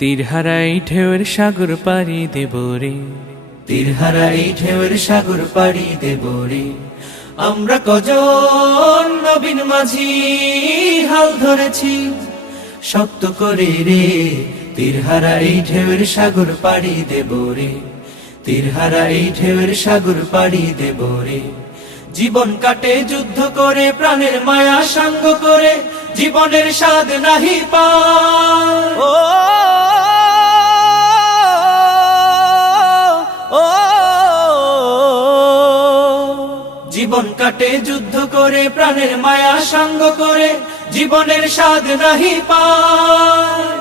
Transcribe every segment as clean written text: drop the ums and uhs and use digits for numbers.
তীরহারা এই ঢেউয়ের সাগর পাড়ি দেব রে, তীরহারা এই ঢেউয়ের সাগর পাড়ি দেব রে। আমরা কজন নবীন মাঝি হাল ধরেছি শক্ত করে রে। তীরহারা এই ঢেউয়ের সাগর পাড়ি দেব রে, তীরহারা এই ঢেউয়ের সাগর পাড়ি দেব রে। জীবন কাটে যুদ্ধ করে, প্রাণের মায়া সাঙ্গ করে, জীবনের স্বাদ নাহি পায়। ও ও জীবন কাটে যুদ্ধ করে, প্রাণের মায়া সাঙ্গ করে, জীবনের স্বাদ নাহি পায়।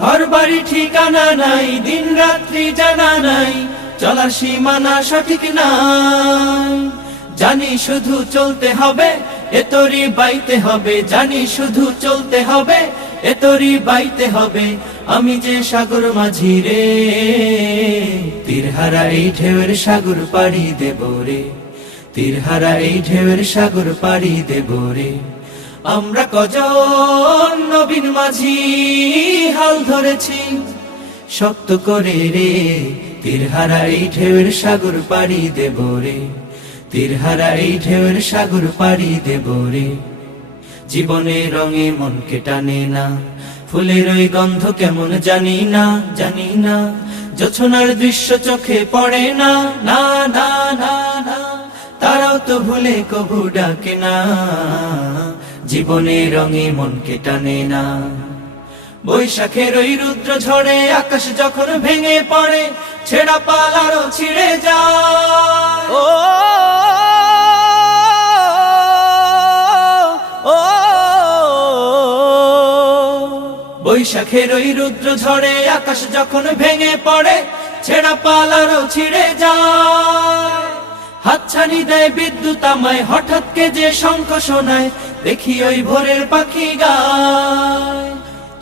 ঘর বাড়ি ঠিকানা নাই, দিন রাত্রি জানা নাই, চলার সীমানা সঠিক নাই। জানি শুধু চলতে হবে, এতরি বাইতে হবে, জানি শুধু চলতে হবে, এতরি বাইতে হবে। আমি যে সাগর মাঝি রে, তীরহারা এই ঢেউয়ের সাগর পাড়ি দেব রে, তীরহারা এই ঢেউয়ের সাগর পাড়ি দেব রে। আমরা কজন নবীন মাঝি হাল ধরেছি শক্ত করে রে। তীরহারা এই ঢেউয়ের সাগর পাড়ি দেব রে, তীরহারা এই ঢেউয়ের সাগর পাড়ি দেব রে। জীবনের রঙে মনকে টানে না, ফুলের ওই গন্ধ কেমন জানি না, জানি না। জোছনার দৃশ্য চোখে পড়ে না, না না না না। তারাও তো ভুলে কবু ডাকে না, জীবনের রঙে মনকে টানে না। বৈশাখের ওই রুদ্র ঝড়ে আকাশ যখন ভেঙে পড়ে, ছেঁড়া পাল আরো ছিঁড়ে যায়। ও ও বৈশাখের ওই রুদ্র ঝড়ে আকাশ যখন ভেঙে পড়ে, ছেঁড়া পাল আরো ছিঁড়ে যায়। হাতছানি দেয় বিদ্যুৎ আমায়, হঠাৎ কে যে শঙ্খ শোনায়, দেখি ওই ভোরের পাখি গায়।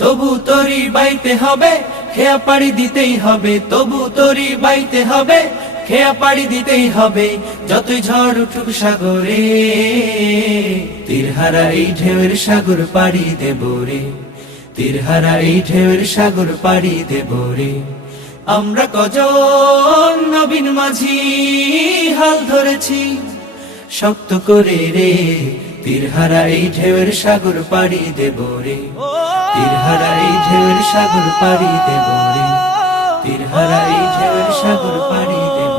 তবু তরি বাইতে হবে, খেয়া পাড়ি দিতেই হবে, তবু তরি বাইতে হবে, খেয়া পাড়ি দিতেই হবে। যতই ঝড় উঠুক সাগরে, তীরহারা এই ঢেউয়ের সাগর পাড়ি দেব রে, তীরহারা এই ঢেউয়ের সাগর পাড়ি দেব রে। আমরা কজন নবীন মাঝি হাল ধরেছি শক্ত করে রে। তীরহারা এই ঢেউয়ের সাগর পাড়ি দেব রে, তীরহারা এই ঢেউয়ের সাগর পাড়ি দেব রে, তীরহারা এই ঢেউয়ের সাগর পাড়ি দেব।